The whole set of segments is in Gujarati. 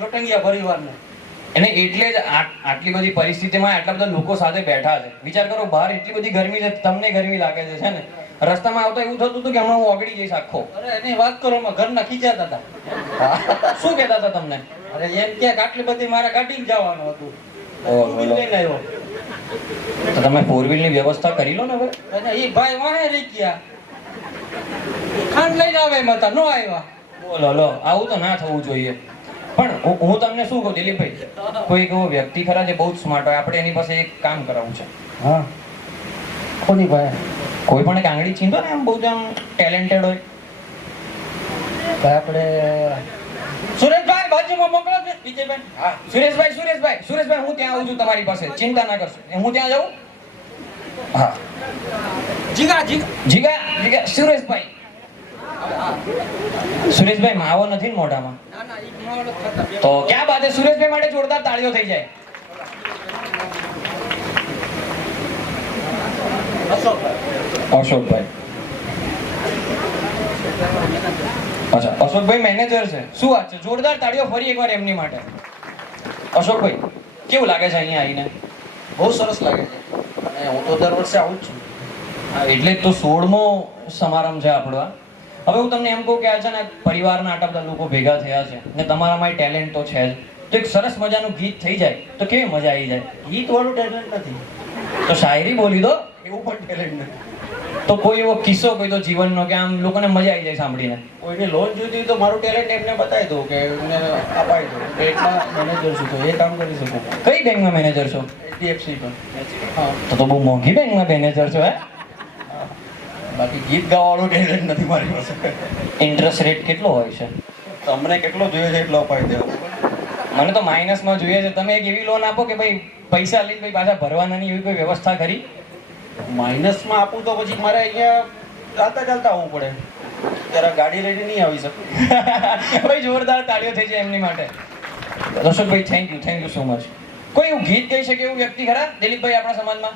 લોટંગિયા પરિવારને. અને એટલે જ આટલી બધી પરિસ્થિતિમાં આટલા બધા લોકો સાથે બેઠા છે. વિચાર કરો, બહાર એટલી બધી ગરમી છે, તમને ગરમી લાગે છે ને? રસ્તામાં આવતા એવું થતું હતું કે હમણાં હું ઓગળી જઈશ આખો. અરે એની વાત કરો, ઘરના ખીચાતા હતા. શું કહેતા હતા તમને? અરે એમ કે આટલી બધી મારે ગાડીમાં જવાનું હતું. લઈને આવ્યો તો તમે ફોર વ્હીલ ની વ્યવસ્થા કરી લો ને હવે. અને એ ભાઈ વાહે રહી ગયા, ખાંડ લઈને આવે એમ હતા, નો આવ્યા. બોલો લો, આવું તો ના થવું જોઈએ. પણ હું તમને શું કહું દિલીપભાઈ, કોઈ એવો વ્યક્તિ ખરા જે બહુ જ સ્માર્ટ હોય, આપણે એની પાસે એક કામ કરાવવું છે. હા, કોની ભાઈ? કોઈ પણ એક આંગળી ચીંધો ને, આમ બહુ જ આમ ટેલેન્ટેડ હોય. આપણે સુરેશભાઈ બાજુમાં મોકલો ને વિજયભાઈ. હા, સુરેશભાઈ, હું ત્યાં આવું છું તમારી પાસે, ચિંતા ના કરશો. હું ત્યાં જાઉં? હા, જીગા સુરેશભાઈ. સુરેશભાઈ માવો નથી ને મોઢામાં? તો ક્યાં બાત છે, સુરેશભાઈ માટે જોરદાર તાળીઓ થઈ જાય. અશોકભાઈ. અચ્છા, અશોકભાઈ મેનેજર છે. શું વાત છે, જોરદાર તાળીઓ ફરી એકવાર એમની માટે. અશોકભાઈ, કેવું લાગે છે અહીંયા આવીને? બહુ સરસ લાગે છે, અને હું તો દર વર્ષે આવું જ છું. એટલે જ તો 16મો સમારંભ છે આપણો આ. હવે હું તમને એમ કહું કે આ છે ને પરિવારના આટલા બધા લોકો ભેગા થયા છે ને તમારામાં ટેલેન્ટ તો છે જ, તો એક સરસ મજાનું ગીત થઈ જાય તો કેવી મજા આવી જાય. ગીત વાળું ટેલેન્ટ નથી, તો શાયરી બોલી દો. એવું પણ ટેલેન્ટ નથી. તો કોઈ એવો કિસ્સો કહી દો જીવનનો કે આમ લોકોને મજા આવી જાય સાંભળીને. કોઈને લોન જોઈતી હોય તો મારું ટેલેન્ટ એમને બતાવી દઉં કે એમને અપાવી દઉં. બેંકમાં મેનેજર છું તો એ કામ કરી શકું. કઈ બેંકમાં મેનેજર છો? HDFC પર. હા, તો બહુ મોંઘી બેંકમાં મેનેજર છો હે? બાકી ગીત ગાવાનું ટેલેન્ટ નથી મારી પાસે. ઇન્ટરેસ્ટ રેટ કેટલો હોય છે? તમને કેટલો જોઈએ છે એટલો અપાવી દેવો. મને તો માઇનસમાં જોઈએ છે. તમે એક એવી લોન આપો કે ભાઈ પૈસા લઈને ભાઈ પાછા ભરવાના નહીં, એવી કોઈ વ્યવસ્થા કરી? માઇનસમાં આપું તો પછી મારે અહીંયા ચાલતા આવવું પડે. ત્યારે ગાડી લઈને નહીં આવી શકું. ભાઈ જોરદાર તાળીઓ થઈ જાય એમની માટે. અશોકભાઈ, થેન્ક યુ સો મચ. કોઈ એવું ગીત ગાઈ શકે એવું વ્યક્તિ ખરા દિલીપભાઈ આપણા સમાજમાં?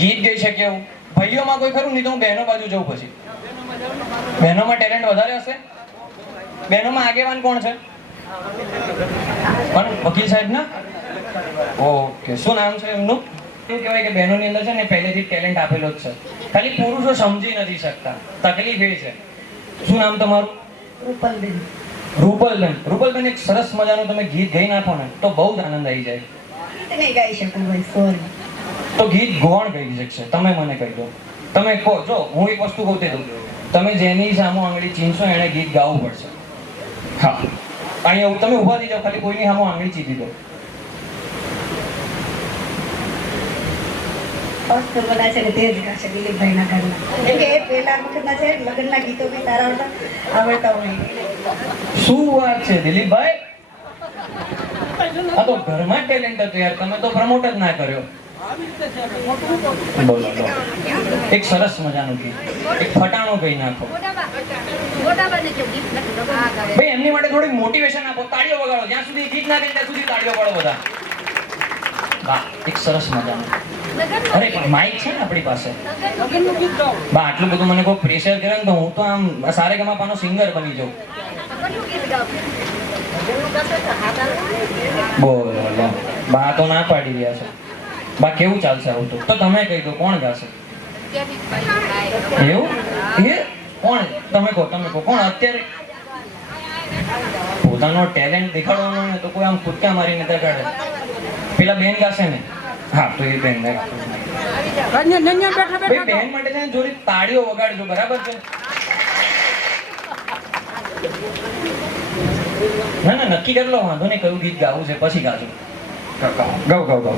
ગીત ગાઈ શકે એવું ભાઈઓમાં કોઈ ખરું? નહીં તો હું બહેનો બાજુ જઉં. પછી બહેનોમાં ટેલેન્ટ વધારે હશે? બહેનોમાં આગેવાન કોણ છે? પણ વકીલ સાહેબ ના? ઓકે, શું નામ છે એમનું? એવું કહેવાય કે બહેનોની અંદર છે ને પહેલેથી ટેલેન્ટ આપેલો જ છે, ખાલી પુરુષો સમજી નથી શકતા. તકલીફ એ છે. શું નામ તમારું? રૂપલબેન, એક સરસ મજાનું તમે ગીત ગાઈ નાખો ને તો બહુ જ આનંદ આવી જાય. તો ગીત કોણ ગાઈ શકશે? તમે મને કહી દો. તમે કહો. જો હું એક વસ્તુ કહું તે દઉં, તમે જેની સામો આંગળી ચીંધશો એને ગીત ગાવું પડશે. હા, અહીંયા તમે ઉભા થઈ જાઓ, ખાલી કોઈની સામો આંગળી ચીંધી દો. બધા છે ને તે જ ગાશે દિલીપભાઈના ઘરના. કેમ કે એ પહેલા વખતના છે, લગ્નના ગીતો બી સારા આવડતા હોય. શું વાત છે દિલીપભાઈ, આ તો ઘરમાં ટેલેન્ટ હતું યાર, તમે તો પ્રમોટ જ ના કર્યો. બોલો, એક સરસ મજાનું ગીત, એક ફટાણું કહી નાખો. ભાઈ એમની માટે થોડી મોટિવેશન આપો, તાળીઓ વગાડો. જ્યાં સુધી ગીત ના કહે ત્યાં સુધી તાળીઓ પાડો બધા. વાહ, એક સરસ મજાનું. અરે પણ માઇક છે ને આપણી પાસે. બા આટલું બધું મને કોઈ પ્રેશર કરે ને તો હું તો આમ સારેગામાપાનો સિંગર બની જાઉં. બોલો, બા તો ના પાડી રહ્યા છે. બા કેવું ચાલશે આવું તો તમે કહી દો, કોણ ગાશે? એવું એ કોણ? તમે કહો કોણ અત્યારે પોતાનો ટેલેન્ટ દેખાડવાનો ને તો કોઈ આમ કૂદકા મારીને દેખાડે. પેલા બેન ગાશે ને? હા, તો એ બેન બેન માટે છે ને જોડી તાળીઓ વગાડજો, બરાબર છે? ના નક્કી કરી લો, વાંધો નહીં, કયું ગીત ગાવું છે પછી ગાજો. ગાઓ.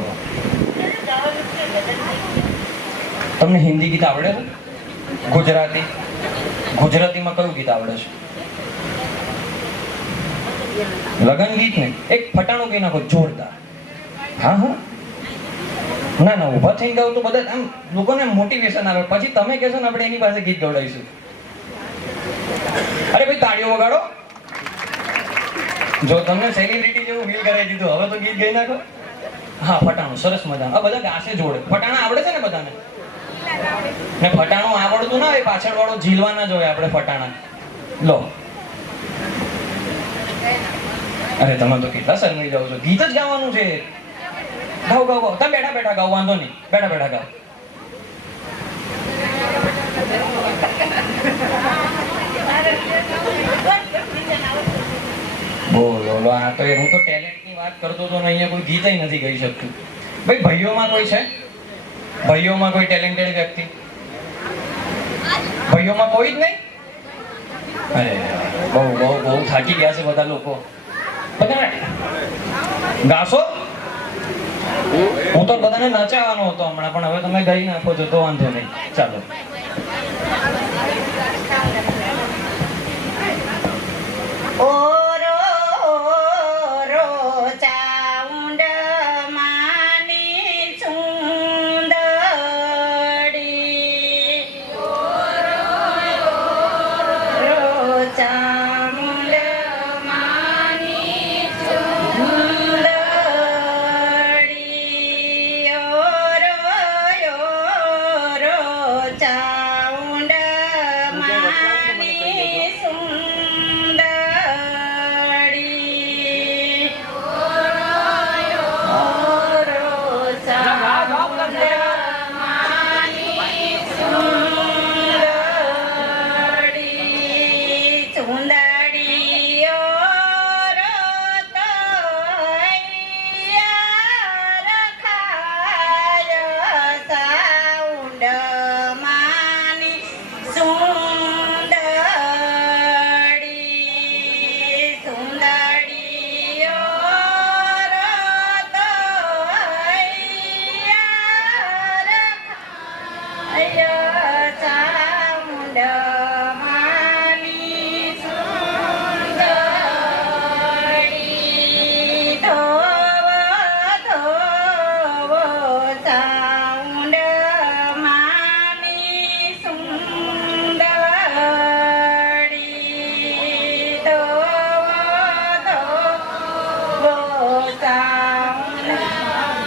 તમને હિન્દી ગીત આવડે છે? ગુજરાતીમાં કયું ગીત આવડે છે? લગન ગીત ને એક ફટાણું કહી નાખો જોરદાર. હા, ના ઉભા થઈને ગાવ તો બધા આમ લોકોને મોટિવેશન આવે. પછી તમે કહેશો ને આપણે એની પાસે ગીત ગવડાવીશું. અરે ભાઈ તાળીઓ વગાડો. જો તમને સેલિબ્રિટી જેવું ફીલ કરાવી દીધું, હવે તો ગીત ગાઈ નાખો. હા, ફટાણું સરસ મજાનું. આ બધા ગાશે જોડે. ફટાણા આવડે છે ને બધાને? ને ફટાણું આવડતું ના હોય, પાછળ વાળો ઝીલવાના જ હોય આપણે ફટાણા. લો અરે તમે તો કેટલા શરમાઈ જાઓ છો, ગીત જ ગાવાનું છે. ગાઓ ગાઓ ગાઓ, તમે બેઠા બેઠા ગાઓ, વાંધો નહીં, બેઠા બેઠા ગાઓ. બોલો, આ તો હું તો ટેલેન્ટની વાત કરતો હતો ને અહીંયા કોઈ ગીત નથી ગાઈ શકતું. ભાઈ ભાઈઓમાં કોઈ છે? ભાઈઓમાં કોઈ ટેલેન્ટેડ વ્યક્તિ? ભાઈઓમાં કોઈ જ નહીં? અરે બહુ બહુ બહુ થાકી ગયા છે બધા લોકો. બધા ગાશો? હું તો બધાને નચાવવાનો હતો હમણાં, પણ હવે તમે ગાઈ નાખો છો તો વાંધો નહીં. ચાલો. ઓરો ઓરો ચાઉંડ માની સુંદરી, ઓરો ઓરો ચાઉંડ માની સુંદરી, ઓરો ઓરો ચાઉંડ માની સુંદરી, ઓરો ચાઉંડ માની સુંદરી, સુંદરી ઓરો તૈયાર ખાય સાઉન્ડ માની સુંદરી, સુંદરી ઓરો તૈયાર ખાય સાઉન્ડ માની સુંદરી, ધોવો ધોવો સાઉન્ડ માની સુંદરી, ધોવો ધોવો સાઉન્ડ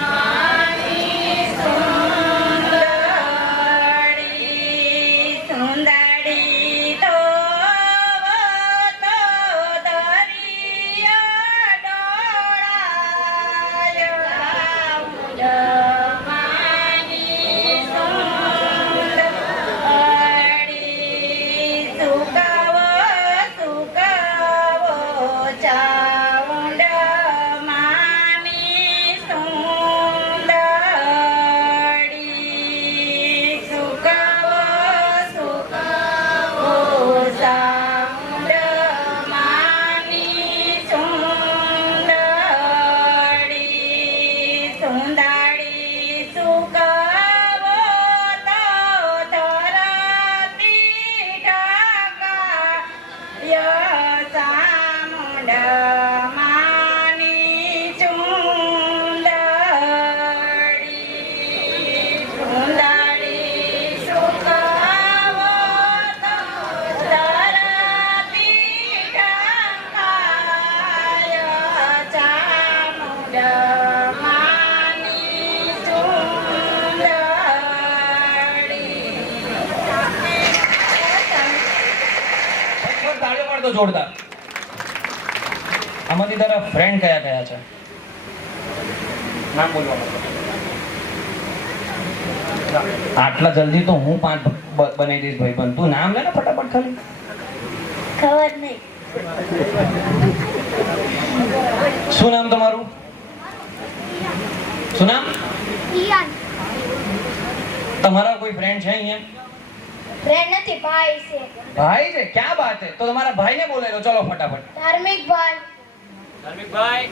માની સુંદરી, સુંદરી ધોવો તો દરિયા ડોળાય સાઉન્ડ માની સુંદરી, સુકાવો સુકાવો ચાઉંડ માની સુંદરી, સુકાવો સુકાવો ચાઉંડ માની સુંદરી, સુંદરી સુકાવો તો ધરતી ઢકાય ચામુંડ માની સુંદરી, સુંદરી સુકાવો તો ધરતી ઢકાય ચામુંડ માની સુંદરી. તાળીઓ પાડતો જોરદાર. આમાંથી તારા ફ્રેન્ડ કયા કયા છે? નામ બોલવા. આટલા જલ્દી તો હું 5 બનાવી દઈશ ભાઈ, પણ તું નામ લે ને ફટાફટ ખાલી. ખબર નહીં. શું નામ તમારું? શું નામ? તમારા કોઈ ફ્રેન્ડ છે અહીંયા? ફ્રેન્ડ નથી, ભાઈ છે. ભાઈ છે? ક્યાં બાત છે. તો તમારા ભાઈને બોલાવી લો. ચલો ફટાફટ. ધાર્મિક ભાઈ.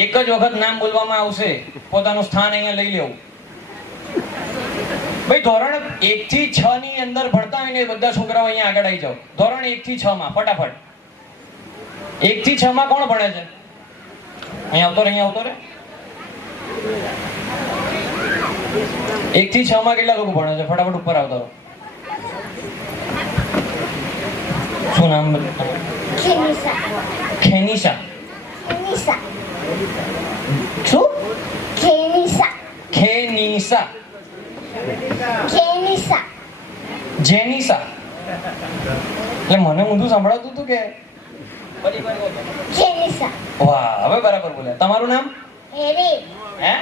એક જ વખત નામ બોલવામાં આવશે, પોતાનું સ્થાન અહીંયા લઈ લેવું. ભાઈ ધોરણ 1 થી 6 ની અંદર ભણતા હોય ને બધા છોકરાઓ અહીંયા આગળ આવી જાઓ. ધોરણ 1 થી 6 માં ફટાફટ. 1 થી 6 માં કોણ ભણે છે? અહીંયા આવતો રે, અહીંયા આવતો રે. 1 થી 6 માં કેટલા લોકો ભણે છે? ફટાફટ ઉપર આવતા રહો. શું નામ? ખેનિસા. ખેનિશા. ખેનિસા. શું? ખેનિસા. ખેનિશા. ખેનિસા. જેનિશા. એટલે મને ઊંધું સંભળાતું હતું કે ફરી વાર બોલો. કેનિસા વાહ, હવે બરાબર બોલ્યા. તમારું નામ? હેરી હે?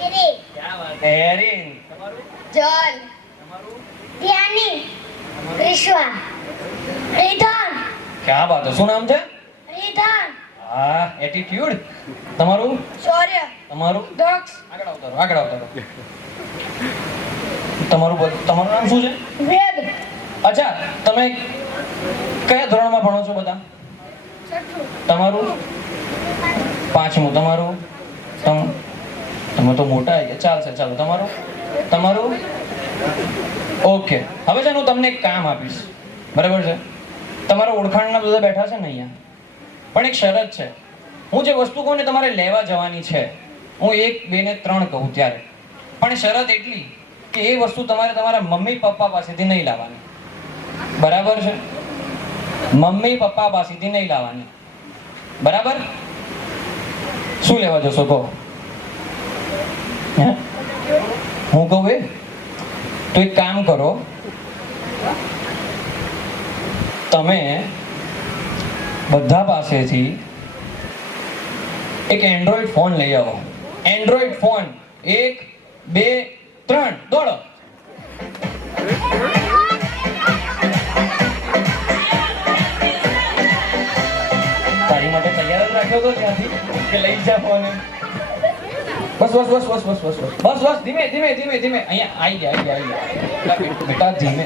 હેરી ક્યાં વાત છે? હેરીન. તમારું? જોન તમારું? ધ્યાની વિશ્વા રીધન ક્યાં વાત છે? શું નામ છે? રીધન હા, એટીટ્યુડ. તમારું? શૌર્ય તમારું? દક્ષ આગળ આવતારો, આગળ આવતારો. તમારું નામ શું છે? વેદ અચ્છા, તમે કયા ધોરણમાં ભણો છો બધા? છઠ્ઠું તમારું? પાંચમું. તમારું? તમે તો મોટા આવી ગયા. ચાલશે, ચાલો. તમારું? ઓકે. હવે છે ને હું તમને એક કામ આપીશ, બરાબર છે? તમારા ઓળખાણના બધા બેઠા છે ને અહીંયા, પણ એક શરત છે. હું જે વસ્તુ કહું ને તમારે લેવા જવાની છે. હું 1, 2 ને 3 કહું ત્યારે, પણ શરત એટલી કે એ વસ્તુ તમારે તમારા મમ્મી પપ્પા પાસેથી નહીં લાવવાની, બરાબર છે? મમ્મી પપ્પા પાસેથી નહીં લાવવાની, બરાબર? શું લેવા જશો કહો? હે? હું કહું એ તો એક કામ કરો, તમે બધા પાસેથી એક એન્ડ્રોઈડ ફોન લઈ આવો. Android phone. 1, 2, 3 દોડો. તારી માટે તૈયાર જ રાખ્યો તો ત્યાંથી કે લઈ જા ફોન. બસ ધીમે અહીંયા આવી ગયા. બેટા ધીમે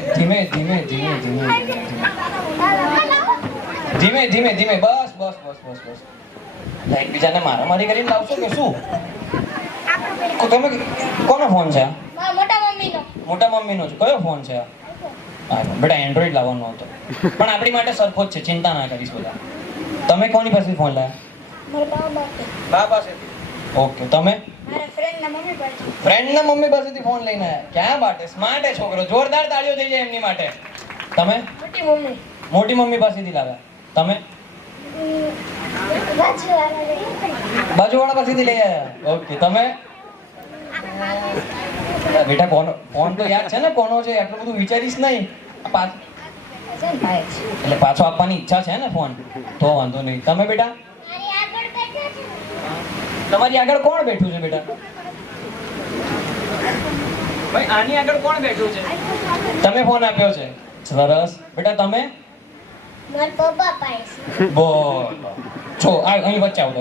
બસ એકબીજાને મારામારી કરીને લાવશો કે શું? તમે કોનો ફોન છે? મોટા મમ્મીનો મોટા મમ્મીનો છે. કયો ફોન છે? બેટા એન્ડ્રોઈડ લાવવાનો હતો, પણ આપણી માટે સરખો જ છે, ચિંતા ના કરીશ. બધા તમે કોની પાસે ફોન લાવ્યા? મારા બાબા બા પાસેથી. ઓકે. તમે? મારા ફ્રેન્ડના મમ્મી પાસે ફ્રેન્ડના મમ્મી પાસેથી ફોન લઈને આવ્યા. ક્યાં બાટે સ્માર્ટ હે છોકરો. જોરદાર તાળીઓ થઈ જાય એમની માટે. તમે? મોટી મમ્મી મોટી મમ્મી પાસેથી લાવ્યા. તમે? બાજુવાળા પાસેથી લઈ આવ્યા. ઓકે. તમે? બેટા ફોન તો યાદ છે ને કોનો છે? આટલું બધું વિચારીશ નહીં. એટલે પાછો આપવાની ઈચ્છા છે ને ફોન? તો વાંધો નહીં. તમે બેટા? તમારી આગળ કોણ બેઠું છે બેટા? ભાઈ આની આગળ કોણ બેઠું છે? તમે ફોન આપ્યો છે. સરસ. બેટા તમે? મારા પપ્પા પાસે બોલો. છો અહીં વચ્ચે આવતો.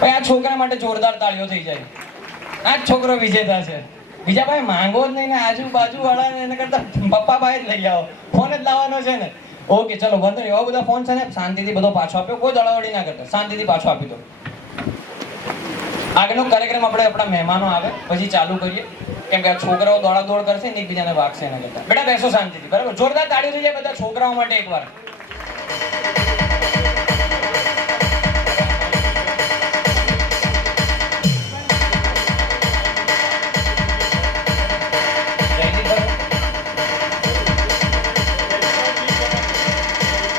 ભાઈ આ છોકરા માટે જોરદાર તાળીઓ થઈ જાય. આ જ છોકરો વિજેતા છે. બીજા ભાઈ માંગો જ નહીં ને આજુબાજુ વાળા એને કરતા પપ્પા ભાઈ જ લઈ આવો. ફોન જ લાવવાનો છે ને. ઓકે ચલો વાંધો નહીં. એવા બધા ફોન છે ને શાંતિથી બધો પાછો આપ્યો. કોઈ દળાવડી ના કરતા, શાંતિથી પાછો આપી દો. આગળનો કાર્યક્રમ આપણે આપણા મહેમાનો આવે પછી ચાલુ કરીએ, કેમ કે આ છોકરાઓ દોડાદોડ કરશે ને એકબીજાને વાગશે એના કરતા. બેટા બેસો શાંતિથી, બરાબર? જોરદાર તાળીઓ થઈ જાય બધા છોકરાઓ માટે એકવાર.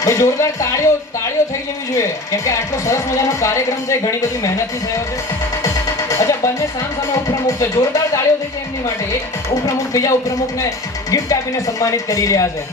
ભાઈ જોરદાર તાળીઓ થઈ જવી જોઈએ, કેમ કે આટલો સરસ મજાનો કાર્યક્રમ છે, ઘણી બધી મહેનતથી થયો છે. અચ્છા, બંને સામ ઉપપ્રમુખ છે. જોરદાર તાળીઓ થઈ જાય એમની માટે. એક ઉપપ્રમુખ બીજા ઉપપ્રમુખને ગિફ્ટ આપીને સન્માનિત કરી રહ્યા છે.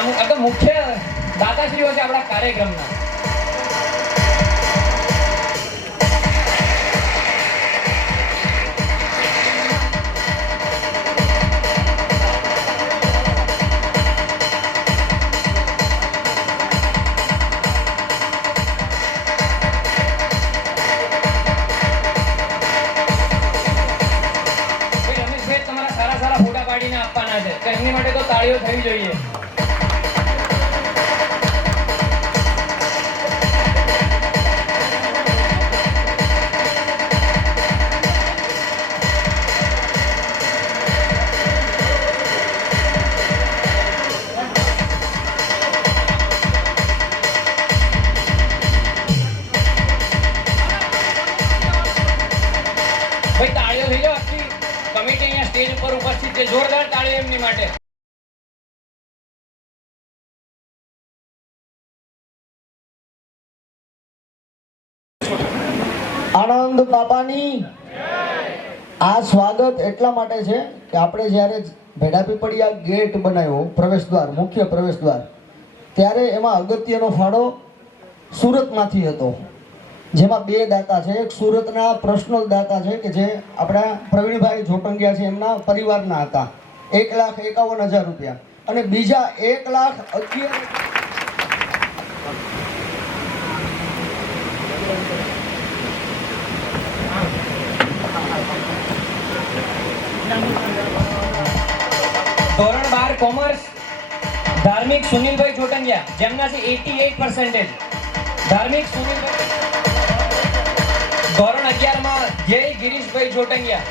આ તો મુખ્ય દાતાશ્રીઓ છે આપણા કાર્યક્રમના. રમેશભાઈ તમારા સારા સારા ફોટા પાડીને આપવાના છે, તો એમની માટે તો તાળીઓ થવી જોઈએ. ભાઈ તાળીઓ થઈ જાઓ, આખી કમિટી અહીંયા સ્ટેજ ઉપર ઉપસ્થિત છે, જોરદાર તાળીઓ એમની માટે. આનંદ બાપાની આ સ્વાગત એટલા માટે છે કે આપણે જ્યારે ભેડાપીપળિયા ગેટ બનાવ્યો, પ્રવેશદ્વાર, મુખ્ય પ્રવેશદ્વાર, ત્યારે એમાં અગત્યનો ફાળો સુરતમાંથી હતો, જેમાં બે દાતા છે. એક સુરતના પર્સનલ દાતા છે કે જે આપણા પ્રવીણભાઈ જોટંગિયા છે, એમના પરિવારના હતા, 1,51,000 રૂપિયા, અને બીજા 1,11,000 ધોરણ 12 કોમર્સ ધાર્મિક સુનિલભાઈ જોટંગિયા, જેમના છે 88%. ધાર્મિક સુનિલભાઈ. ધોરણ 11 માં જય ગિરીશભાઈ જોટંગિયા.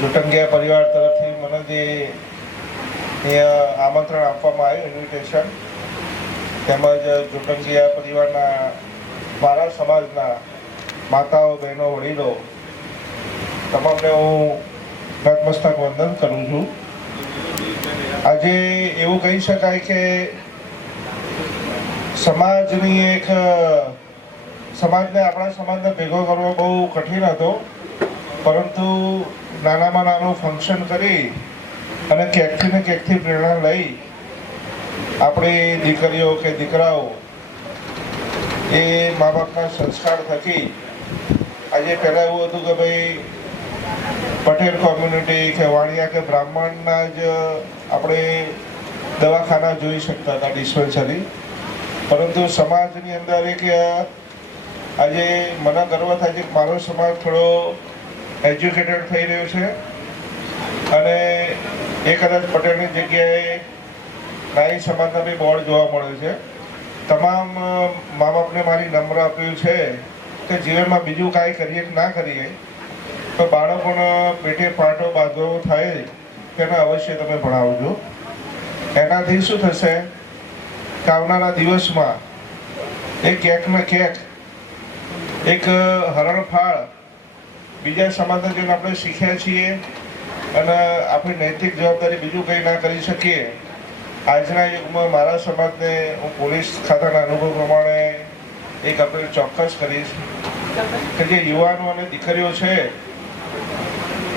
જોટંગિયા પરિવાર તરફથી મને જે અહીંયા આમંત્રણ આપવામાં આવ્યું, ઇન્વિટેશન, તેમજ જોટંગિયા પરિવારના મારા સમાજના માતાઓ, બહેનો, વડીલો તમામને હું નતમસ્તક વંદન કરું છું. આજે એવું કહી શકાય કે સમાજની એક સમાજને, આપણા સમાજને ભેગો કરવો બહુ કઠિન હતો, પરંતુ નાનામાં નાનું ફંક્શન કરી અને ક્યાંકથી ને ક્યાંકથી પ્રેરણા લઈ આપણી દીકરીઓ કે દીકરાઓ એ મા બાપના સંસ્કાર થકી, આજે પહેલાં એવું હતું કે ભાઈ પટેલ કોમ્યુનિટી કે વાણિયા કે બ્રાહ્મણના જ આપણે દવાખાના જોઈ શકતા હતા, ડિસ્પેન્સરી, પરંતુ સમાજની અંદર એક આજે મને ગર્વ થાય છે કે મારો સમાજ થોડો એજ્યુકેટેડ થઈ રહ્યો છે, અને એ કદાચ પટેલની જગ્યાએ નાઈ સમાજના બી બોર્ડ જોવા મળે છે. તમામ મા બાપને મારી નમ્ર અપીલ છે કે જીવનમાં બીજું કાંઈ કરીએ કે ના કરીએ, તો બાળકોને પેટે પાટો બાંધવો થાય તેને અવશ્ય તમે ભણાવજો. એનાથી શું થશે કે આવનારા દિવસમાં એ ક્યાંક ને ક્યાંક એક હરણફાળ બીજા સમાજને જોઈને આપણે શીખ્યા છીએ, અને આપણી નૈતિક જવાબદારી બીજું કંઈ ના કરી શકીએ. આજના યુગમાં મારા સમાજને હું પોલીસ ખાતાના અનુભવ પ્રમાણે એક અપીલ ચોક્કસ કરીશ કે જે યુવાનો અને દીકરીઓ છે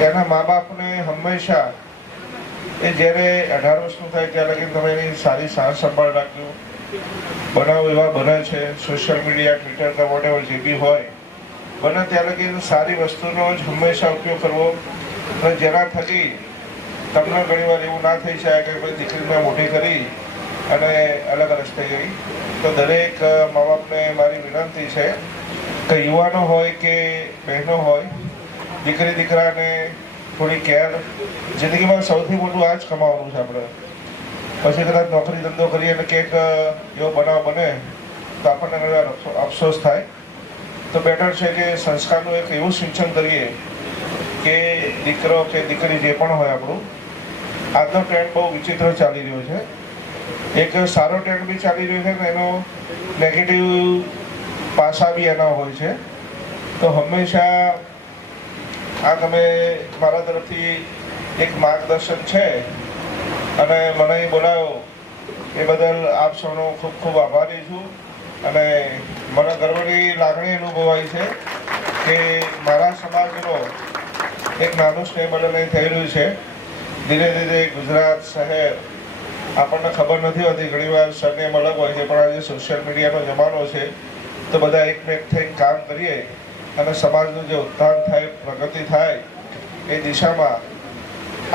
એના મા બાપને હંમેશા એ જ્યારે 18 વર્ષનું થાય ત્યાં લગી તમે એની સારી સાર સંભાળ રાખજો. બનાવ એવા બને છે, સોશિયલ મીડિયા, ટ્વિટર કે વોટેવર જે બી હોય, બને ત્યાં લગી સારી વસ્તુનો જ હંમેશા ઉપયોગ કરવો, અને જેના થકી તમને ઘણીવાર એવું ના થઈ શકે કે ભાઈ દીકરીને મોટી કરી અને અલગ રસ્તે ગઈ. તો દરેક મા બાપને મારી વિનંતી છે કે યુવાનો હોય કે બહેનો હોય, દીકરી દીકરાને થોડી કેર. જિંદગીમાં સૌથી મોટું આ જ કમાવાનું છે આપણે. પછી કદાચ નોકરી ધંધો કરીએ અને કંઈક એવો બનાવ બને તો આપણને ઘણીવાર અફસોસ થાય. તો બેટર છે કે સંસ્કારનું એક એવું સિંચન કરીએ કે દીકરો કે દીકરી જે પણ હોય આપણું. આજનો ટ્રેન્ડ બહુ વિચિત્ર ચાલી રહ્યો છે. એક સારો ટ્રેન્ડ બી ચાલી રહ્યો છે ને એનો નેગેટિવ પાસા બી એના હોય છે. તો હંમેશા આ તમે મારા તરફથી એક માર્ગદર્શન છે, અને મને બોલાવ્યો એ બદલ આપ સૌનો ખૂબ ખૂબ આભારી છું. અને મને ગર્વની લાગણી અનુભવાય છે કે મારા સમાજનો એક નાનું સ્નેહ મિલન અહીં થઈ રહ્યું છે. ધીરે ધીરે ગુજરાત શહેર આપણને ખબર નથી હોતી, ઘણીવાર સરનેમ અલગ હોય છે, પણ આજે સોશિયલ મીડિયાનો જમાનો છે તો બધા એકને એક થઈને કામ કરીએ અને સમાજનું જે ઉત્થાન થાય, પ્રગતિ થાય એ દિશામાં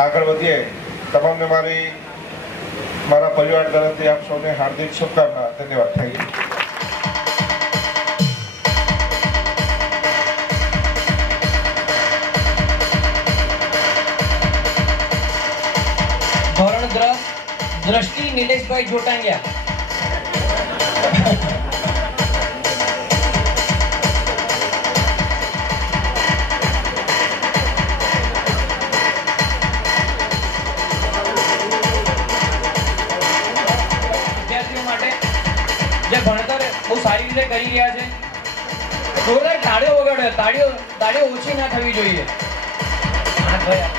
આગળ વધીએ. તમામને મારા પરિવાર તરફથી આપ સૌને હાર્દિક શુભકામના. ધન્યવાદ. Thank you. ધોરણ 10 દ્રષ્ટિ નિલેશભાઈ જોટાંગિયા. વિદ્યાર્થીઓ માટે જે ભણતર બહુ સારી રીતે કરી રહ્યા છે, જોરદાર તાળીઓ વગાડો. તાળીઓ ઓછી ના થવી જોઈએ. હા ગયા.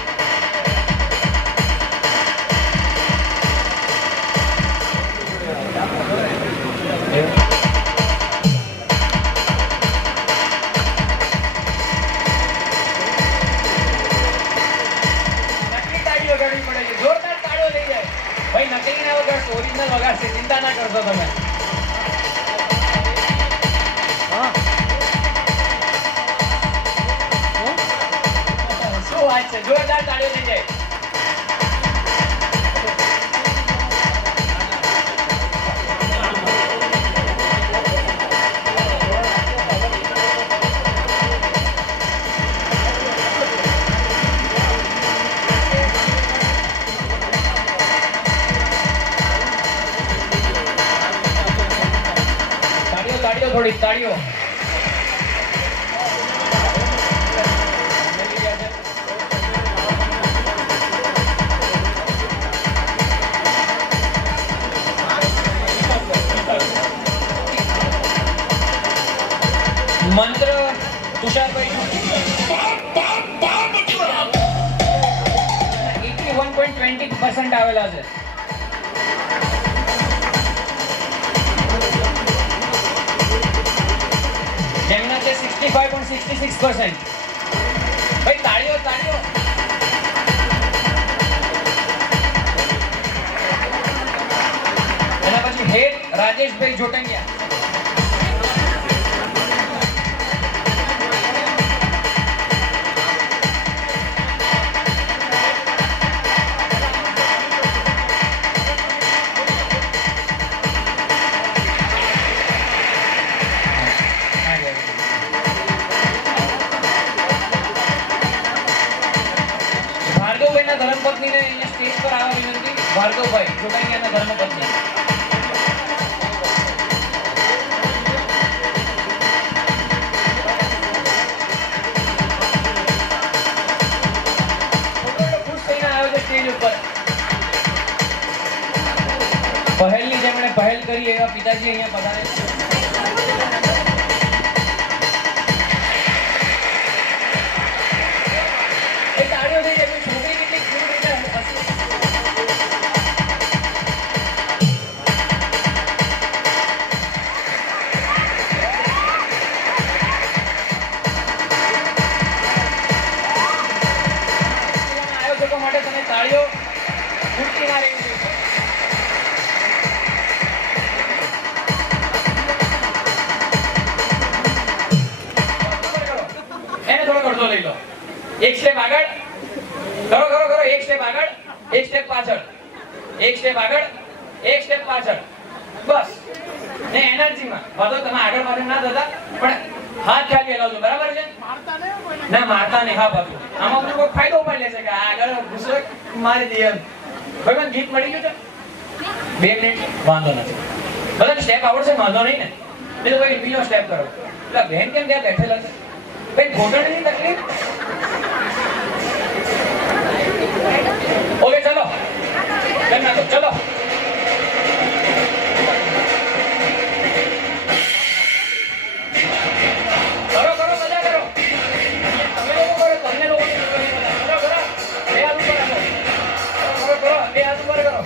નકલી તાળીઓ વગાડવી પડે છે. જોરદાર તાળીઓ લઈ જાય. ભાઈ નકલી ના વગાડશો, ઓરિજિનલ વગાડશે. ચિંતા ના કરશો તમે. શું વાત છે? જોરદાર તાળીઓ લઈ જાય. તાળીઓ થોડી તાળીઓ. મંત્ર તુષારભાઈ 81.20% આવેલા છે. જેમના છે 65.66%. ભાઈ તાળીઓ તાળીઓ. એના પછી હેડ રાજેશભાઈ જોટંગિયા. ભાર્ગવભાઈના ધર્મપત્નીને અહીંયા સ્ટેજ પર આવવા વિનંતી. ભાર્ગવભાઈ જોટાંગિયાના ધર્મપત્ની. ખુશ થઈને આવ્યો છે સ્ટેજ ઉપર. પહેલની જેમણે પહેલ કરી એવા પિતાજી અહીંયા પધારે છે. આયોજકો માટે તમે તાળીઓ ઉઠતી ના રહેવી જોઈએ. એને થોડો કરતો લઈ લો. એક સ્ટેપ આગળ કરો કરો કરો. એક સ્ટેપ આગળ, એક સ્ટેપ પાછળ. એક સ્ટેપ આગળ, એક સ્ટેપ પાછળ. બસ ને એનર્જીમાં વધો. તમે આગળ પાછળ ના થતા, પણ હાથ ખાલી હલાવજો. બરાબર છે? ના મારતા નહીં. હા પાછું આમાં બધું કોઈ ફાયદો ઉપાડી લેશે કે આગળ ગુસ્સો મારી દઈએ. ભાઈ મને ગીત મળી ગયું છે 2 મિનિટ. વાંધો નથી. બધા સ્ટેપ આવડશે વાંધો નહીં ને? નહીં તો ભાઈ બીજો સ્ટેપ કરો. પેલા બહેન કેમ ત્યાં બેઠેલા છે? ભાઈ ઘોટણની તકલીફ. ઓકે ચલો કરી નાખો. ચલો કરો કરો મજા કરો. તમે લોકો કરો, તમને લોકો કરો કરો. બે હાથ ઉપર રાખો. કરો કરો. બે હાથ ઉપર કરો.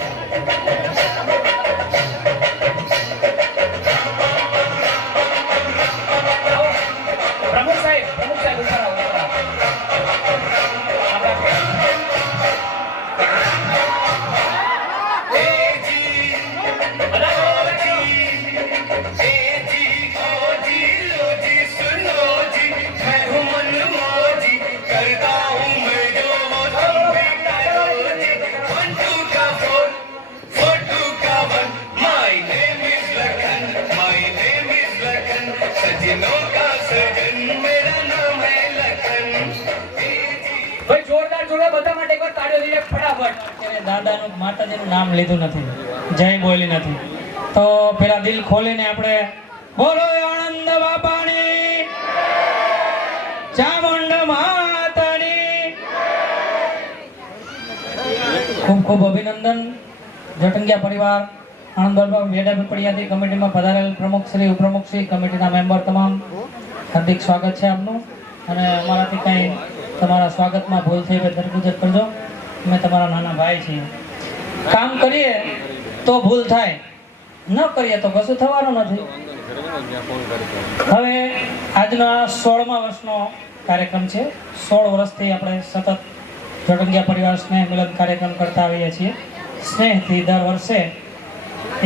આવો પ્રમુખ સાહેબ ઉપર આવો. બટ અત્યારે દાદાનું માતાજીનું નામ લીધું નથી, જય બોલી નથી. તો પેલા દિલ ખોલીને આપણે બોલો આનંદ બાપાની, ચામુંડ માતાની. ખૂબ ખૂબ અભિનંદન. જટંગિયા પરિવાર, આણંદ બાપા વેડા પીપળિયાથી કમિટીમાં પધારેલ પ્રમુખ શ્રી, ઉપપ્રમુખ શ્રી, કમિટીના મેમ્બર તમામ હાર્દિક સ્વાગત છે આપનું. અને અમારાથી કાંઈ તમારા સ્વાગતમાં ભૂલ થઈ હોય દરગુજર કરજો. અમે તમારા નાના ભાઈ છીએ. કામ કરીએ તો ભૂલ થાય, ન કરીએ તો કશું થવાનું નથી. હવે આજનો આ 16મા વર્ષનો કાર્યક્રમ છે. 16 વર્ષથી આપણે સતત જટંગિયા પરિવાર સ્નેહ મિલન કાર્યક્રમ કરતા આવીએ છીએ. સ્નેહથી દર વર્ષે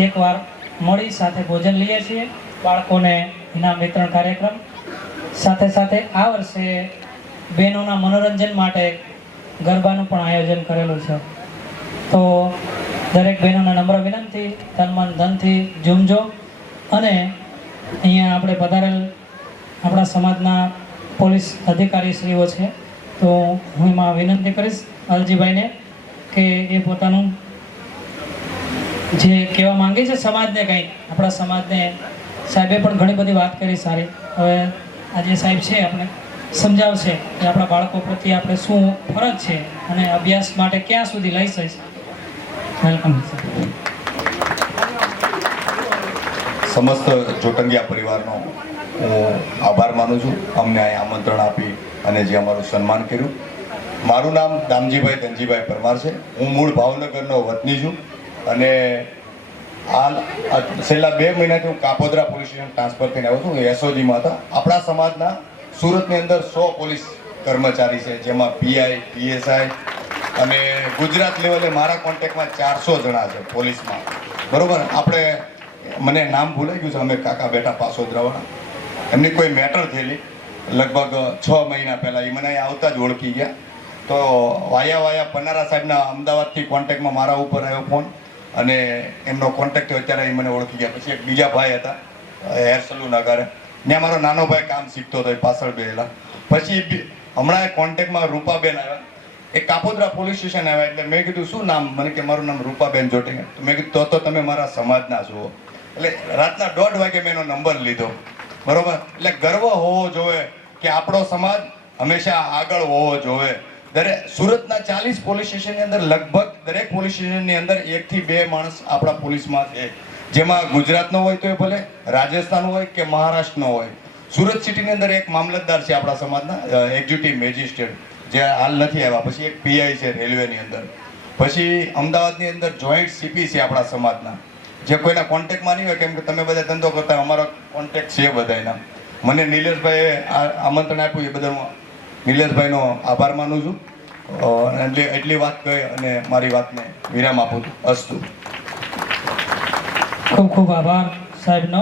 એકવાર મળી સાથે ભોજન લઈએ છીએ. બાળકોને ઇનામ વિતરણ કાર્યક્રમ, સાથે સાથે આ વર્ષે બહેનોના મનોરંજન માટે ગરબાનું પણ આયોજન કરેલું છે. તો દરેક બહેનોને નમ્ર વિનંતી, તન મન ધનથી ઝૂમજો. અને અહીંયા આપણે પધારેલ આપણા સમાજના પોલીસ અધિકારીશ્રીઓ છે, તો હું એમાં વિનંતી કરીશ અલજીભાઈને કે એ પોતાનું જે કહેવા માંગે છે સમાજને કંઈક, આપણા સમાજને સાહેબે પણ ઘણી બધી વાત કરી સારી. હવે આજે સાહેબ છે આપણે સમજાવશે કે આપણા બાળકો પ્રત્યે આપણે શું ફરજ છે અને અભ્યાસ માટે ક્યાં સુધી લઈ શકીએ. વેલકમ. સમસ્ત જોટંગિયા પરિવારનો હું આભાર માનું છું, અમને અહીં આમંત્રણ આપી અને જે અમારું સન્માન કર્યું. મારું નામ દામજીભાઈ ધનજીભાઈ પરમાર છે. હું મૂળ ભાવનગરનો વતની છું અને હાલ છેલ્લા 2 મહિનાથી હું કાપોદ્રા પોલીસ સ્ટેશન ટ્રાન્સફર થઈને આવ્યો છું. એસઓજીમાં હતા. આપણા સમાજના સુરતની અંદર 100 પોલીસ કર્મચારી છે, જેમાં પીઆઈ, પીએસઆઈ અને ગુજરાત લેવલે મારા કોન્ટેક્ટમાં 400 જણા છે પોલીસમાં. બરોબર, આપણે મને નામ ભૂલાઈ ગયું છે, અમે કાકા બેટા પાસોદરાવાળા. એમની કોઈ મેટર થયેલી લગભગ 6 મહિના પહેલાં. એ મને અહીં આવતા જ ઓળખી ગયા. તો વાયા પન્નારા સાહેબના અમદાવાદથી કોન્ટેક્ટમાં મારા ઉપર આવ્યો ફોન અને એમનો કોન્ટેક્ટ થયો. અત્યારે એ મને ઓળખી ગયા. પછી એક બીજા ભાઈ હતા હેર સલૂન આગારે, ત્યાં મારો નાનો ભાઈ કામ શીખતો હતો, એ પાછળ બેહેલા. પછી હમણાં કોન્ટેક્ટમાં રૂપાબેન આવ્યા, એ કાપોદ્રા પોલીસ સ્ટેશન આવ્યા. એટલે મેં કીધું શું નામ? મને કે મારું નામ રૂપાબેન જોટિંગ. તો મેં કીધું તો તમે મારા સમાજના છો. એટલે રાતના 1:30 વાગે મેં એનો નંબર લીધો. બરોબર, એટલે ગર્વ હોવો જોઈએ કે આપણો સમાજ હંમેશા આગળ હોવો જોઈએ. દરેક સુરતના 40 પોલીસ સ્ટેશનની અંદર લગભગ દરેક પોલીસ સ્ટેશનની અંદર 1 થી 2 માણસ આપણા પોલીસમાં છે, જેમાં ગુજરાતનો હોય તો એ ભલે, રાજસ્થાન હોય કે મહારાષ્ટ્રનો હોય. સુરત સિટીની અંદર એક મામલતદાર છે આપણા સમાજના, એક્ઝિક્યુટિવ મેજિસ્ટ્રેટ, જે હાલ નથી આવ્યા. પછી એક પીઆઈ છે રેલવેની અંદર. પછી અમદાવાદની અંદર જોઈન્ટ સીપી છે આપણા સમાજના, જે કોઈના કોન્ટેક્ટમાં નહીં હોય, કેમ કે તમે બધા ધંધો કરતા, અમારો કોન્ટેક્ટ છે બધાના. મને નિલેશભાઈએ આમંત્રણ આપ્યું, એ બદલ હું નિલેશભાઈનો આભાર માનું છું. એટલી વાત કહી અને મારી વાતને વિરામ આપું છું. અસ્તુ. ખૂબ ખૂબ આભાર સાહેબનો.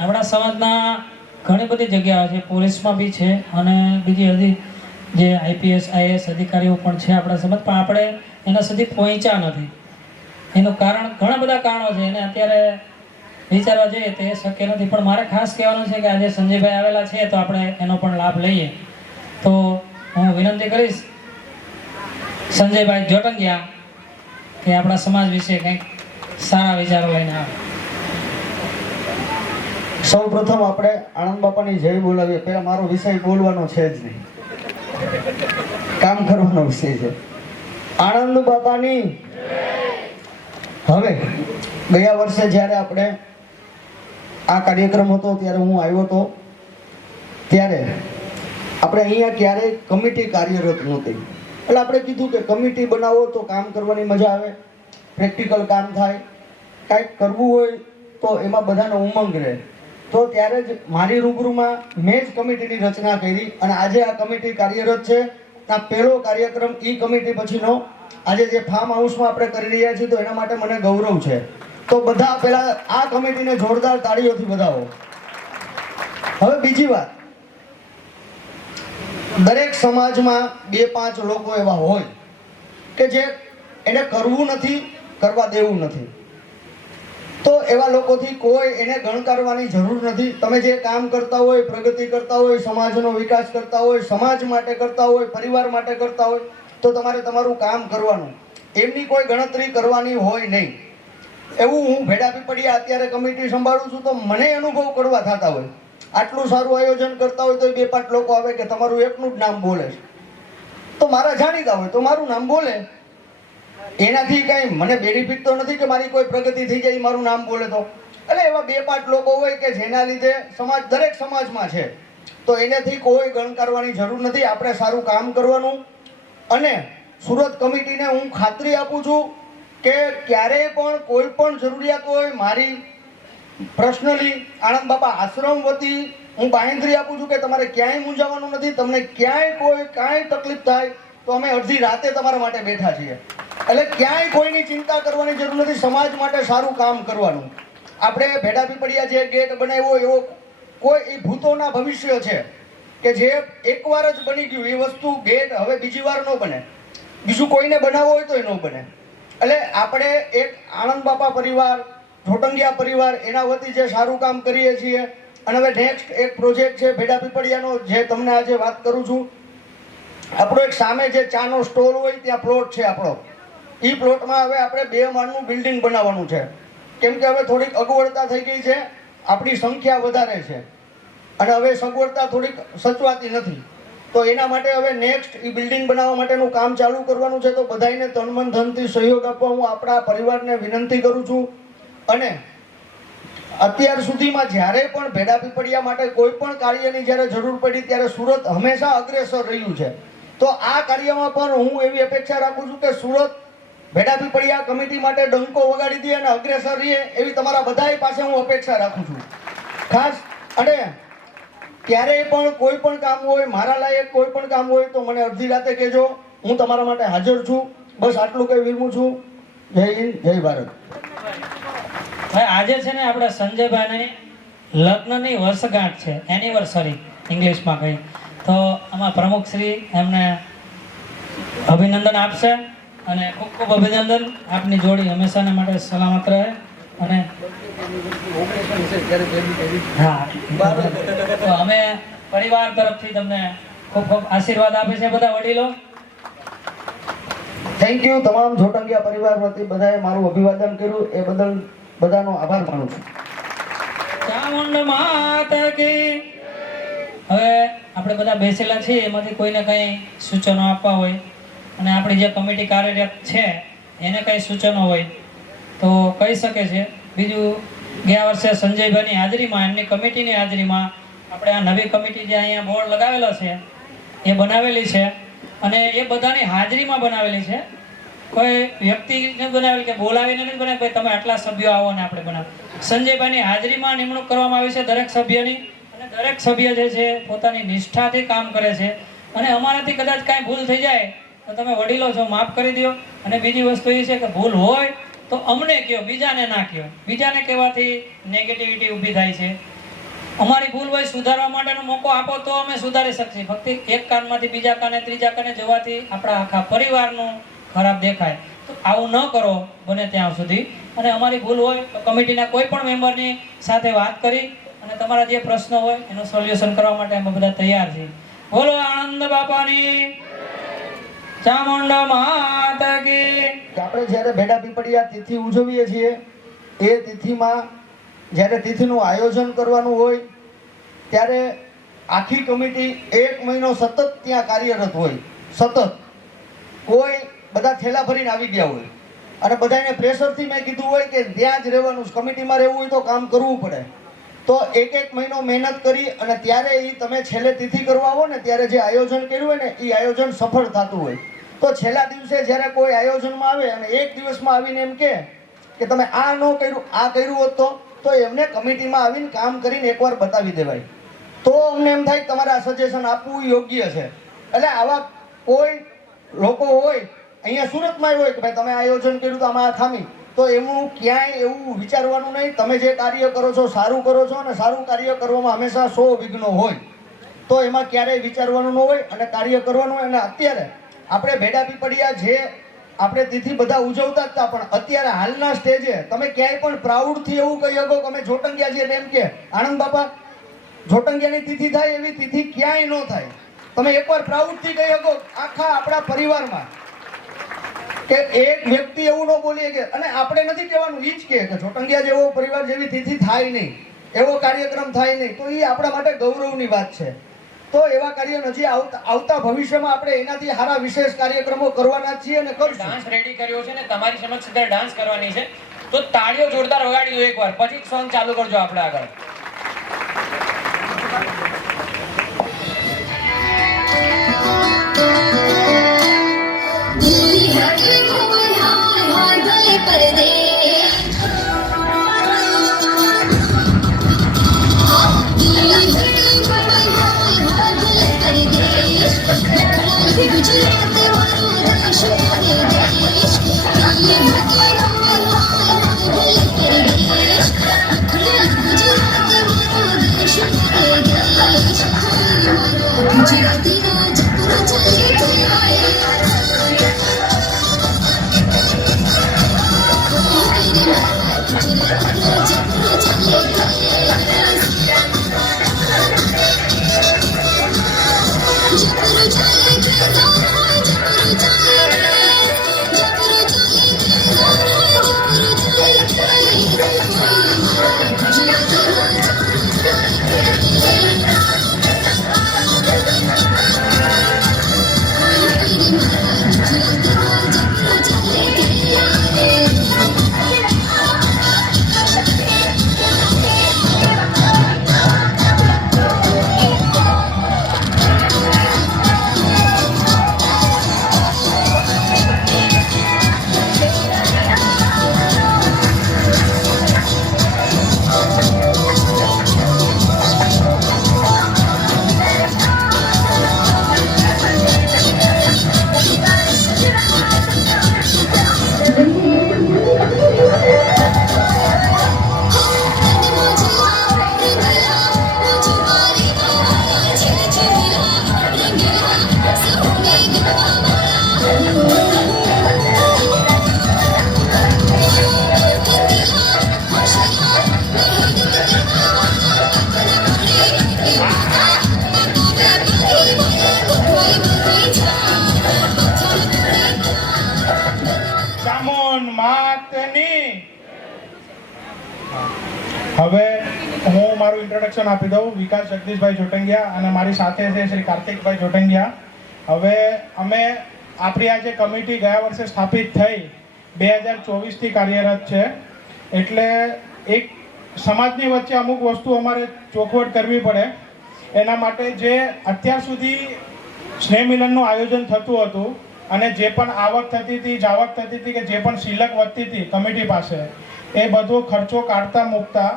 આપણા સમાજના ઘણી બધી જગ્યાઓ છે, પોલીસમાં બી છે અને બીજી બધી જે આઈપીએસ આઈએએસ અધિકારીઓ પણ છે આપણા સમાજ, પણ આપણે એના સુધી પહોંચ્યા નથી. એનું કારણ ઘણા બધા કારણો છે, એને અત્યારે વિચારવા જઈએ તો એ શક્ય નથી. પણ મારે ખાસ કહેવાનું છે કે આજે સંજયભાઈ આવેલા છે તો આપણે એનો પણ લાભ લઈએ. તો હું વિનંતી કરીશ સંજયભાઈ જોટંગિયા કે આપણા સમાજ વિશે કંઈક સારા વિચારો લઈને આવે. સૌ પ્રથમ આપણે આનંદ બાપાની જય બોલાવીએ. પહેલા મારો વિષય બોલવાનો છે જ નહીં, કામ કરવાનો વિષય છે. આનંદ બાપાની. હવે ગયા વર્ષે જ્યારે આપણે આ કાર્યક્રમ હતો ત્યારે હું આવ્યો હતો, ત્યારે આપણે અહીંયા ક્યારેય કમિટી કાર્યરત નહોતી. એટલે આપણે કીધું કે કમિટી બનાવો તો કામ કરવાની મજા આવે, પ્રેક્ટિકલ કામ થાય, કાંઈક કરવું હોય તો એમાં બધાનો ઉમંગ રહે. તો ત્યારે જ મારી રૂબરૂમાં મેં જ કમિટીની રચના કરી અને આજે આ કમિટી કાર્યરત છે. આ પહેલો કાર્યક્રમ ઈ કમિટી પછીનો આજે જે ફાર્મ હાઉસમાં આપણે કરી રહ્યા છીએ, તો એના માટે મને ગૌરવ છે. તો બધા પહેલા આ કમિટીને જોરદાર તાળીઓથી વધાવો. હવે બીજી વાત, દરેક સમાજમાં 2-5 લોકો એવા હોય કે જે એને કરવું નથી, કરવા દેવું નથી. તો એવા લોકોથી કોઈ એને ગણકારવાની જરૂર નથી. તમે જે કામ કરતા હોય, પ્રગતિ કરતા હોય, સમાજનો વિકાસ કરતા હોય, સમાજ માટે કરતા હોય, પરિવાર માટે કરતા હોય, તો તમારે તમારું કામ કરવાનું. એમની કોઈ ગણતરી કરવાની હોય નહીં. એવું હું ભેડા પીપળિયા અત્યારે કમિટી સંભાળું છું તો મને અનુભવ કરવા થતા હોય. આટલું સારું આયોજન કરતા હોય તો 2-5 લોકો આવે કે તમારું એકનું જ નામ બોલે છે, તો મારા જાણીતા હોય તો મારું નામ બોલે. એનાથી કાંઈ મને બેનિફિટ તો નથી કે મારી કોઈ પ્રગતિ થઈ જાય મારું નામ બોલે તો. એટલે એવા 2-5 લોકો હોય કે જેના લીધે સમાજ દરેક સમાજમાં છે, તો એનાથી કોઈ ગણકારવાની જરૂર નથી. આપણે સારું કામ કરવાનું. અને સુરત કમિટીને હું ખાતરી આપું છું કે ક્યારેય પણ કોઈ પણ જરૂરિયાત હોય મારી પર્સનલી આણંદ બાપા આશ્રમ વતી હું બાંહેધરી આપું છું કે તમારે ક્યાંય મૂંઝાવાનું નથી. તમને ક્યાંય કોઈ કાંઈ તકલીફ થાય તો અમે અડધી રાતે તમારા માટે બેઠા છીએ. એટલે ક્યાંય કોઈની ચિંતા કરવાની જરૂર નથી. સમાજ માટે સારું કામ કરવાનું. આપણે ભેડા પીપળિયા જે ગેટ બનાવ્યો એવો કોઈ એ ભૂતોના ભવિષ્ય છે કે જે એકવાર જ બની ગયું એ વસ્તુ ગેટ હવે બીજી વાર ન બને. બીજું કોઈને બનાવવો હોય તો એ ન બને. એટલે આપણે એક આણંદ બાપા પરિવાર, જોટંગિયા પરિવાર એના વતી જે સારું કામ કરીએ છીએ. અને હવે નેક્સ્ટ એક પ્રોજેક્ટ છે ભેડા પીપળિયાનો, જે તમને આજે વાત કરું છું. આપણો એક સામે જે ચાનો સ્ટોલ હોય ત્યાં પ્લોટ છે આપણો. એ પ્લોટમાં હવે આપણે 2 માળનું બિલ્ડિંગ બનાવવાનું છે. કેમ કે હવે થોડીક અગવડતા થઈ ગઈ છે, આપણી સંખ્યા વધારે છે અને હવે સગવડતા થોડીક સચવાતી નથી. તો એના માટે હવે નેક્સ્ટ એ બિલ્ડિંગ બનાવવા માટેનું કામ ચાલુ કરવાનું છે. તો બધાને તન મન ધનથી સહયોગ આપવા હું આપણા પરિવારને વિનંતી કરું છું. અને અત્યાર સુધીમાં જ્યારે પણ ભેડા પીપળિયા માટે કોઈ પણ કાર્યની જ્યારે જરૂર પડી ત્યારે સુરત હંમેશા અગ્રેસર રહ્યું છે. તો આ કાર્યમાં પણ હું એવી અપેક્ષા રાખું છું કે સુરત ભેડા પીપળિયા કમિટી માટે ડંકો વગાડી દે અને અગ્રેસર રહે એવી તમારા બધાય પાસે હું અપેક્ષા રાખું છું ખાસ. અને ક્યારેય પણ કોઈ પણ કામ હોય, મારા લાયક કોઈ પણ કામ હોય તો મને અડધી રાતે કહેજો. હું તમારા માટે હાજર છું. બસ આટલું કઈ વિરમું છું. જય હિન્દ, જય ભારત. ભાઈ આજે છે ને આપણે સંજયભાઈની લગ્નની વર્ષગાંઠ છે, એનિવર્સરી ઇંગ્લિશમાં કહી. તો આમાં પ્રમુખ શ્રી એમને અભિનંદન આપશે અને ખૂબ ખૂબ અભિનંદન. આપની જોડી હંમેશાને માટે સલામત રહે. અને હા, તો અમે પરિવાર તરફથી તમને ખૂબ ખૂબ આશીર્વાદ આપે છે બધા વડીલો. Thank you. તમામ જોટંગિયા પરિવાર વતી બધાએ મારું અભિવાદન કર્યું એ બદલ બધાનો આભાર માનું છું. ચામુંડ માત કી. હવે આપણે બધા બેસેલા છીએ, એમાંથી કોઈને કંઈ સૂચનો આપવા હોય અને આપણી જે કમિટી કાર્યરત છે એને કંઈ સૂચનો હોય તો કહી શકે છે. બીજું, ગયા વર્ષે સંજયભાઈની હાજરીમાં, એમની કમિટીની હાજરીમાં આપણે આ નવી કમિટી જે અહીંયા બોર્ડ લગાવેલો છે એ બનાવેલી છે અને એ બધાની હાજરીમાં બનાવેલી છે. કોઈ વ્યક્તિને બનાવેલી કે બોલાવીને નથી બનાવી ભાઈ તમે આટલા સભ્યો આવો ને આપણે બનાવો. સંજયભાઈની હાજરીમાં નિમણૂક કરવામાં આવી છે દરેક સભ્યની. અને દરેક સભ્ય જે છે પોતાની નિષ્ઠાથી કામ કરે છે. અને અમારાથી કદાચ કાંઈ ભૂલ થઈ જાય તો તમે વડીલો છો, માફ કરી દો. અને બીજી વસ્તુ એ છે કે ભૂલ હોય તો અમને કહો, બીજાને ના કહો. બીજાને કહેવાથી નેગેટિવિટી ઊભી થાય છે. અમારી ભૂલ હોય સુધારવા માટેનો મોકો આપો તો અમે સુધારી શકીએ. ફક્ત એક કાનમાંથી બીજા કાને, ત્રીજા કાને જવાથી આપણા આખા પરિવારનું ખરાબ દેખાય. તો આવું ન કરો બને ત્યાં સુધી. અને અમારી ભૂલ હોય તો કમિટીના કોઈ પણ મેમ્બરની સાથે વાત કરી અને તમારા જે પ્રશ્નો હોય એનું સોલ્યુશન કરવા માટે અમે બધા તૈયાર છીએ. બોલો આણંદ બાપાની, ચામુંડ માત કી. આપણે જ્યારે ભેડા પીપળિયા તિથિ ઉજવીએ છીએ એ તિથિમાં જ્યારે તિથિનું આયોજન કરવાનું હોય ત્યારે આખી કમિટી 1 મહિનો સતત ત્યાં કાર્યરત હોય. સતત કોઈ બધા થેલા ભરીને આવી ગયા હોય અને બધાને પ્રેશરથી મેં કીધું હોય કે ત્યાં જ રહેવાનું, કમિટીમાં રહેવું હોય તો કામ કરવું પડે. તો 1 મહિનો મહેનત કરી અને ત્યારે એ તમે છેલ્લે તિથિ કરવા આવો ને ત્યારે જે આયોજન કર્યું હોય ને એ આયોજન સફળ થતું હોય. તો છેલ્લા દિવસે જ્યારે કોઈ આયોજનમાં આવે અને એક દિવસમાં આવીને એમ કે તમે આ ન કર્યું, આ કર્યું હોત તો એમને કમિટીમાં આવીને કામ કરીને એકવાર બતાવી દેવાય. તો અમને એમ થાય કે તમારે આ સજેશન આપવું યોગ્ય છે. એટલે આવા કોઈ લોકો હોય અહીંયા સુરતમાં હોય કે ભાઈ તમે આયોજન કર્યું તો આમાં આ ખામી, તો એનું ક્યાંય એવું વિચારવાનું નહીં. તમે જે કાર્ય કરો છો સારું કરો છો અને સારું કાર્ય કરવામાં હંમેશા 100 વિઘ્નો હોય. તો એમાં ક્યારેય વિચારવાનું ન હોય અને કાર્ય કરવાનું હોય. અને અત્યારે આપણે ભેડા પીપળિયા જે આપણે તિથિ બધા ઉજવતા હતા, પણ અત્યારે હાલના સ્ટેજે તમે ક્યાંય પણ પ્રાઉડથી એવું કહી શકો કે અમે જોટંગિયા છીએ. એમ કે આણંદ બાપા જોટંગિયાની તિથિ થાય એવી તિથિ ક્યાંય ન થાય. તમે એકવાર પ્રાઉડથી કહી શકો આખા આપણા પરિવારમાં કે એક વ્યક્તિ એવું ન બોલીએ કે, અને આપણે નથી કહેવાનું, ઈ જ કે જોટંગિયા જેવો પરિવાર જેવી તિથિ થાય નહીં, એવો કાર્યક્રમ થાય નહીં, તો એ આપણા માટે ગૌરવની વાત છે. તો એવા કાર્ય નજી આવતા ભવિષ્યમાં આપણે એનાથી સારા વિશેષ કાર્યક્રમો કરવાના છીએ અને કરશું. ડાન્સ રેડી કર્યો છે ને તમારી સમક્ષ અત્યારે ડાન્સ કરવાની છે, તો તાળીઓ જોરદાર વગાડી દો એકવાર, પછી સોંગ ચાલુ કરજો આપણે આગળ. હવે હું મારું ઇન્ટ્રોડક્શન આપી દઉં. વિકાસ જગદીશભાઈ જોટંગિયા અને મારી સાથે છે શ્રી કાર્તિકભાઈ જોટંગિયા. હવે અમે આપણી આ જે કમિટી ગયા વર્ષે સ્થાપિત થઈ 2024થી કાર્યરત છે, એટલે એક સમાજની વચ્ચે અમુક વસ્તુ અમારે ચોખવટ કરવી પડે. એના માટે જે અત્યાર સુધી સ્નેહ મિલનનું આયોજન થતું હતું અને જે પણ આવક થતી હતી, જાવક થતી હતી, કે જે પણ શિલક વધતી હતી કમિટી પાસે, એ બધો ખર્ચો કાઢતા મૂકતા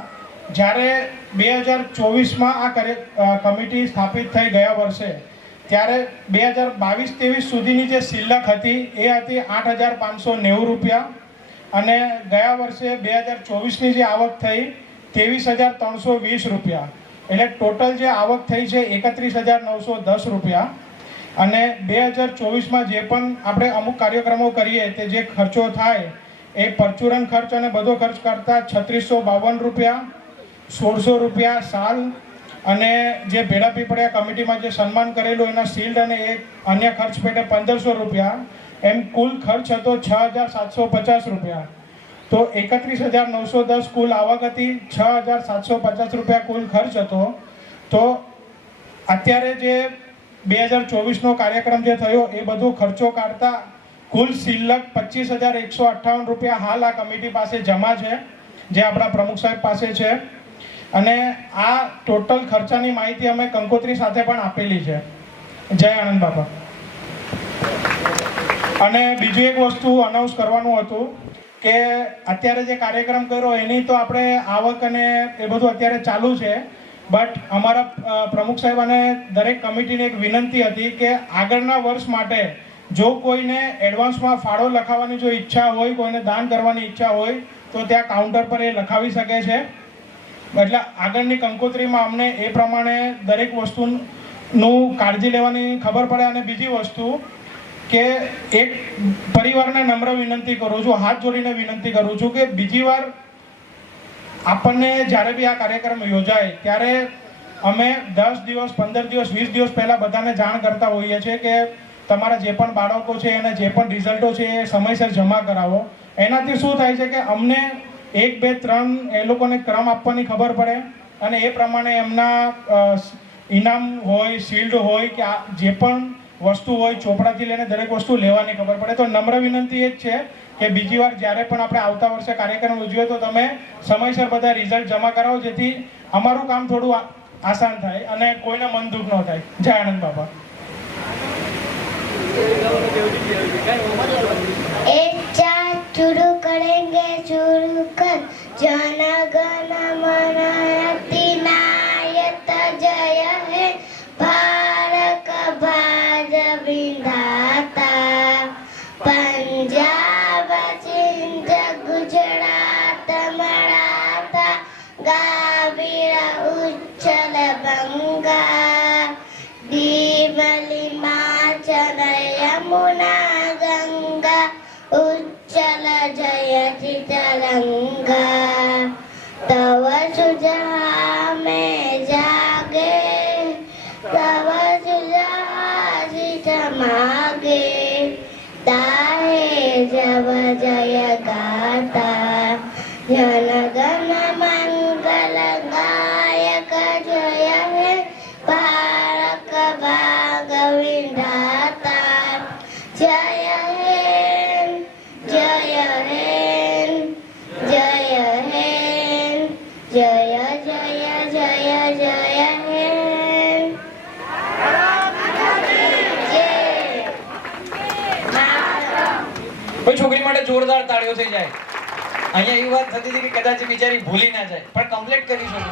જ્યારે 2024માં આ કમિટી સ્થાપિત થઈ ગયા વર્ષે, ત્યારે 2022-23 સુધીની જે શિલક હતી એ હતી 8,590 રૂપિયા, અને ગયા વર્ષે 2024ની જે આવક થઈ 23,320 રૂપિયા. એટલે ટોટલ જે આવક થઈ છે 31,910 રૂપિયા. અને 2024માં જે પણ આપણે અમુક કાર્યક્રમો કરીએ તે જે ખર્ચો થાય એ પરચુરણ ખર્ચ અને બધો ખર્ચ કરતા 3652 રૂપિયા, 1600 રૂપિયા સાલ, અને જે ભેડા પીપળિયા કમિટીમાં જે સન્માન કરેલું એના શિલ્ડ અને એક અન્ય ખર્ચ પેટે 1500 રૂપિયા, એમ કુલ ખર્ચ હતો 6,750 રૂપિયા. તો 31,910 કુલ આવક હતી, 6,750 રૂપિયા કુલ ખર્ચ હતો. તો અત્યારે જે 2024નો કાર્યક્રમ જે થયો એ બધો ખર્ચો કાઢતા કુલ શિલ્લક 25,158 રૂપિયા હાલ આ કમિટી પાસે જમા છે, જે આપણા પ્રમુખ સાહેબ પાસે છે. અને આ ટોટલ ખર્ચાની માહિતી અમે કંકોત્રી સાથે પણ આપેલી છે. જય આનંદ બાપા. અને બીજું એક વસ્તુ અનાઉન્સ કરવાનું હતું કે અત્યારે જે કાર્યક્રમ કર્યો એની તો આપણે આવક અને એ બધું અત્યારે ચાલુ છે, બટ અમારા પ્રમુખ સાહેબ અને દરેક કમિટીની એક વિનંતી હતી કે આગળના વર્ષ માટે જો કોઈને એડવાન્સમાં ફાળો લખાવવાની જો ઈચ્છા હોય, કોઈને દાન કરવાની ઈચ્છા હોય, તો ત્યાં કાઉન્ટર પર એ લખાવી શકે છે. એટલે આગળની કંકોત્રીમાં અમને એ પ્રમાણે દરેક વસ્તુનું કાળજી લેવાની ખબર પડે. અને બીજી વસ્તુ કે એક પરિવારને નમ્ર વિનંતી કરું છું, હાથ જોડીને વિનંતી કરું છું કે બીજી વાર આપણને જ્યારે બી આ કાર્યક્રમ યોજાય ત્યારે અમે 10 દિવસ, 15 દિવસ, 20 દિવસ પહેલાં બધાને જાણ કરતા હોઈએ છીએ કે તમારા જે પણ બાળકો છે અને જે પણ રિઝલ્ટો છે એ સમયસર જમા કરાવો. એનાથી શું થાય છે કે અમને 1, 2, 3 એ લોકોને ક્રમ આપવાની ખબર પડે અને એ પ્રમાણે એમના ઇનામ હોય, શિલ્ડ હોય કે આ જે પણ વસ્તુ હોય, ચોપડાથી લઈને દરેક વસ્તુ લેવાની ખબર પડે. તો નમ્ર વિનંતી એ જ છે કે બીજી વાર જ્યારે પણ આપણે આવતા વર્ષે કાર્યક્રમ ઉજવીએ તો તમે સમયસર બધા રિઝલ્ટ જમા કરાવો, જેથી અમારું કામ થોડું આસાન થાય અને કોઈને મન દુઃખ ન થાય. જય આનંદ બાબા. एक चार शुरू करेंगे, शुरू कर जन गण मन अधिनायक जय है भारत भाज विधाता पंजाब सिंध गुजरात मराठा गावीरा उच्चल बंगा हिमाचल यमुना गंगा उच्चल जयति तरंगा तव सुजहा में जागे तव सुजहा जित मागे ताहे जब जय गाता जन गण मंगल गायक जय है भारत भाग विधाता जय हिंद जय हिंद जय हिंद जय जय जय जय हिंद કોઈ છોકરી માટે જોરદાર તાળીઓ થઈ જાય. અહીંયા એવી વાત થતી હતી કે કદાચ બિચારી ભૂલી ના જાય, પણ કમ્પ્લીટ કરી શકું.